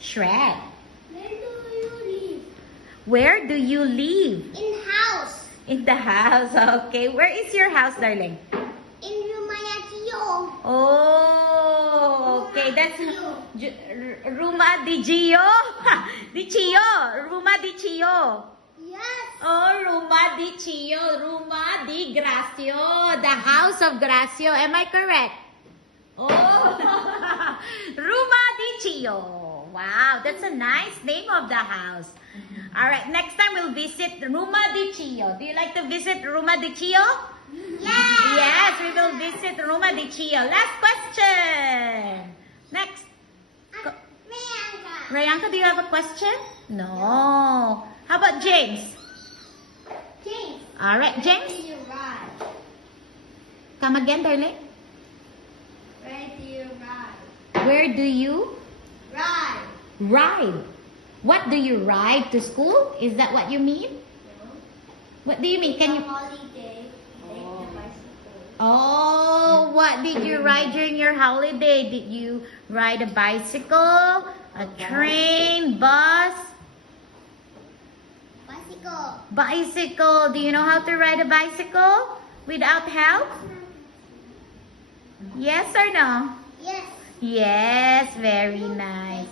Shrek. Where do you live? Where do you live? In house. In the house. Okay. Where is your house, darling? In Rumaya Tio. Oh, okay. That's Ruma di Gio. Di Chio. Ruma di Chio. Yes. Oh, Ruma di Chio. Ruma di Gracio. The house of Gracio. Am I correct? Oh, Ruma di Chio. Wow, that's a nice name of the house. All right, next time we'll visit Ruma di Chio. Do you like to visit Ruma di Chio? Yes. Yes, we will visit Ruma di Chio. Last question. Next. Priyanka. Rayanka, do you have a question? No. How about James? James. All right, Where James. do you ride? Come again, darling. Where do you ride? Where do you Ride. ride? What do you ride to school? Is that what you mean? What do you mean? Can you? Holiday. Take the bicycle. Oh, what did you ride during your holiday? Did you ride a bicycle, a train, bus? Bicycle. Bicycle. Do you know how to ride a bicycle without help? Yes or no? Yes. Yes, very nice.